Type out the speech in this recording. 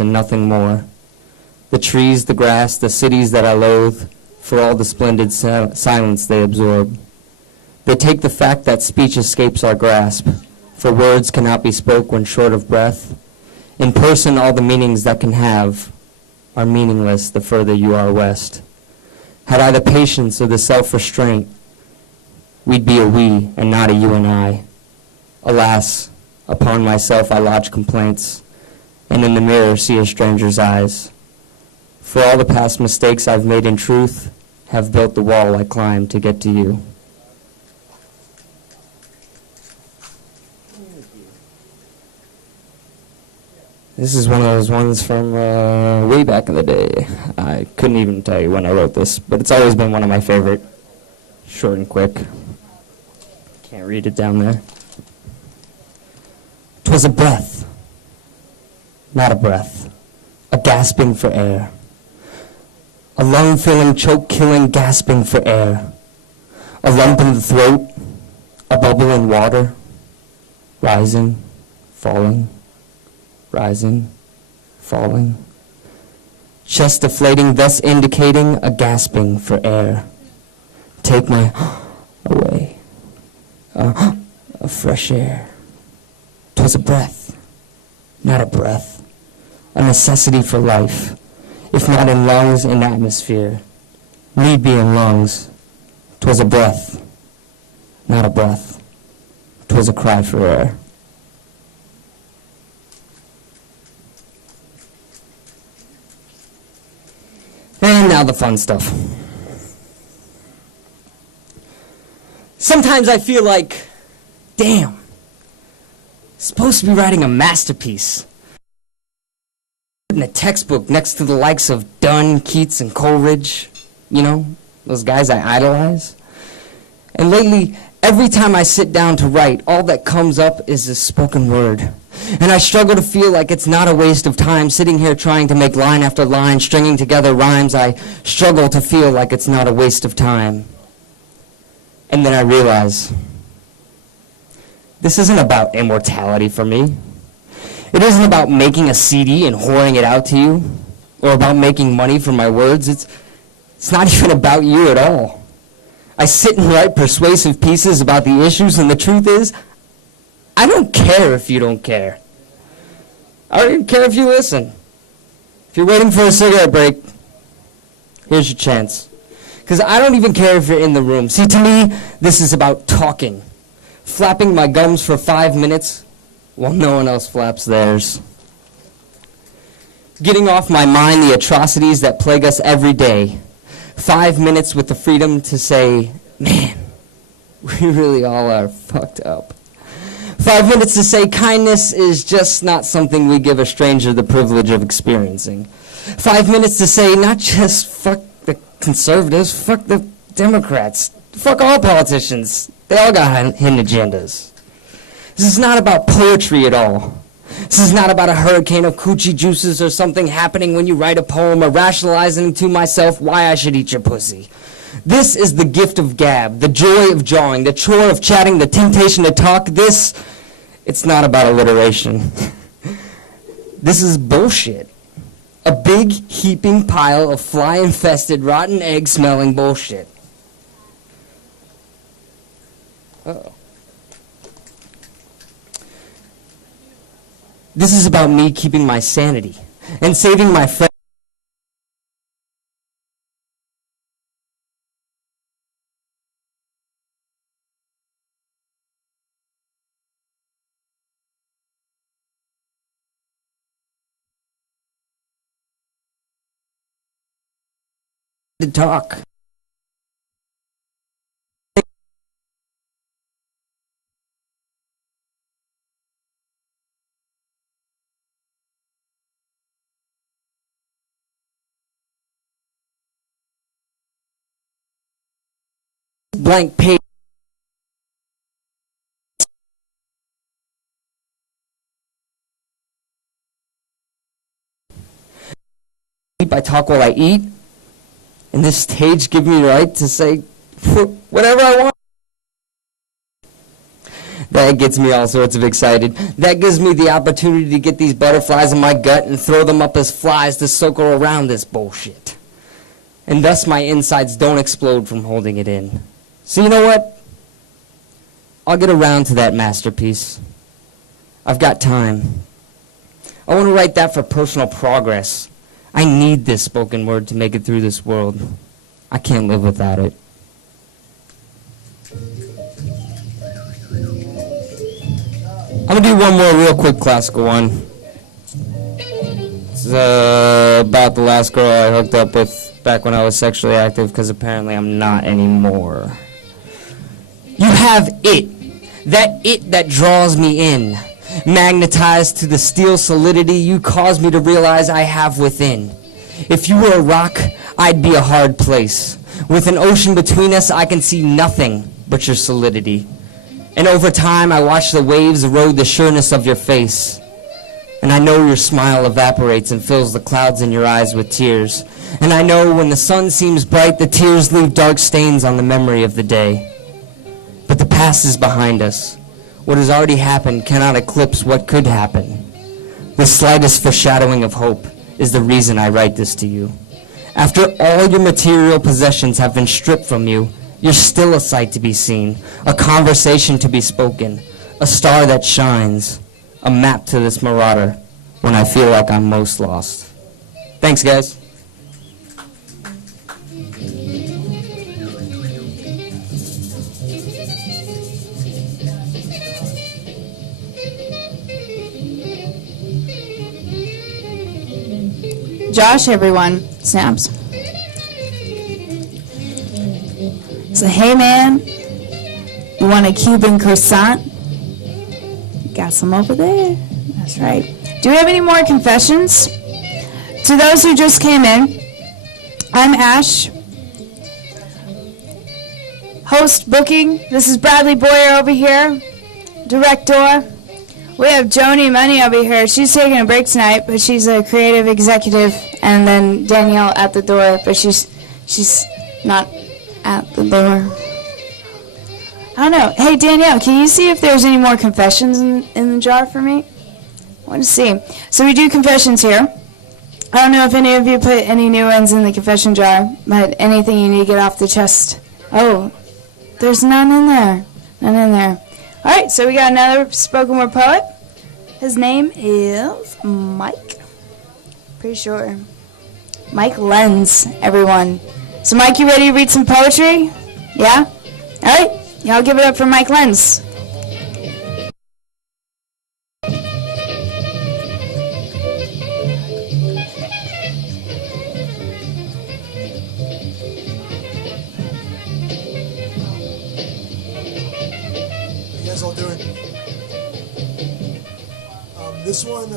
and nothing more. The trees, the grass, the cities that I loathe, for all the splendid silence they absorb. They take the fact that speech escapes our grasp, for words cannot be spoke when short of breath. In person, all the meanings that can have are meaningless the further you are west. Had I the patience or the self-restraint, we'd be a we and not a you and I. Alas, upon myself I lodge complaints, and in the mirror see a stranger's eyes. For all the past mistakes I've made in truth have built the wall I climbed to get to you. This is one of those ones from way back in the day. I couldn't even tell you when I wrote this, but it's always been one of my favorite. Short and quick. Can't read it down there. 'Twas a breath, not a breath, a gasping for air. A lung-filling, choke-killing gasping for air. A lump in the throat, a bubble in water, rising, falling, rising, falling. Chest deflating, thus indicating a gasping for air. Take my away, a fresh air. 'Twas a breath, not a breath, a necessity for life. If not in lungs, in atmosphere. Need be in lungs. 'Twas a breath, not a breath. 'Twas a cry for air. And now the fun stuff. Sometimes I feel like, damn, supposed to be writing a masterpiece. In a textbook next to the likes of Donne, Keats, and Coleridge. You know, those guys I idolize. And lately, every time I sit down to write, all that comes up is a spoken word. And I struggle to feel like it's not a waste of time sitting here trying to make line after line, stringing together rhymes. I struggle to feel like it's not a waste of time. And then I realize, this isn't about immortality for me. It isn't about making a CD and whoring it out to you, or about making money from my words. It's not even about you at all. I sit and write persuasive pieces about the issues, and the truth is, I don't care if you don't care. I don't even care if you listen. If you're waiting for a cigarette break, here's your chance. Because I don't even care if you're in the room. See, to me, this is about talking. Flapping my gums for 5 minutes while no one else flaps theirs. Getting off my mind the atrocities that plague us every day. 5 minutes with the freedom to say, man, we really all are fucked up. 5 minutes to say kindness is just not something we give a stranger the privilege of experiencing. 5 minutes to say not just fuck the conservatives, fuck the Democrats, fuck all politicians. They all got hidden agendas. This is not about poetry at all. This is not about a hurricane of coochie juices or something happening when you write a poem or rationalizing to myself why I should eat your pussy. This is the gift of gab, the joy of jawing, the chore of chatting, the temptation to talk. It's not about alliteration. This is bullshit. A big, heaping pile of fly-infested, rotten egg-smelling bullshit. Uh-oh. This is about me keeping my sanity and saving my friends. To talk. Blank page. I talk while I eat. And this stage gives me the right to say whatever I want. That That gets me all sorts of excited. That gives me the opportunity to get these butterflies in my gut and throw them up as flies to circle around this bullshit. And thus my insides don't explode from holding it in. So you know what? I'll get around to that masterpiece. I've got time. I want to write that for personal progress. I need this spoken word to make it through this world. I can't live without it. I'm going to do one more real quick classical one. It's about the last girl I hooked up with back when I was sexually active, because apparently I'm not anymore. You have it that draws me in, magnetized to the steel solidity you cause me to realize I have within. If you were a rock, I'd be a hard place. With an ocean between us, I can see nothing but your solidity. And over time, I watch the waves erode the sureness of your face. And I know your smile evaporates and fills the clouds in your eyes with tears. And I know when the sun seems bright, the tears leave dark stains on the memory of the day. But the past is behind us. What has already happened cannot eclipse what could happen. The slightest foreshadowing of hope is the reason I write this to you. After all your material possessions have been stripped from you, you're still a sight to be seen, a conversation to be spoken, a star that shines, a map to this marauder when I feel like I'm most lost. Thanks, guys. Josh, everyone. Snaps. So, hey, man, you want a Cuban croissant? Got some over there. That's right. Do we have any more confessions? To those who just came in, I'm Ash, host booking. This is Bradley Boyer over here, director. We have Joni Money over here. She's taking a break tonight, but she's a creative executive. And then Danielle at the door, but she's not at the door. I don't know. Hey, Danielle, can you see if there's any more confessions in the jar for me? I want to see. So we do confessions here. I don't know if any of you put any new ones in the confession jar, but anything you need to get off the chest. Oh, there's none in there. None in there. All right, so we got another spoken word poet. His name is Mike. Pretty sure. Mike Lenz, everyone. So, Mike, you ready to read some poetry? Yeah? All right. Y'all give it up for Mike Lenz. How you guys all doing? This one...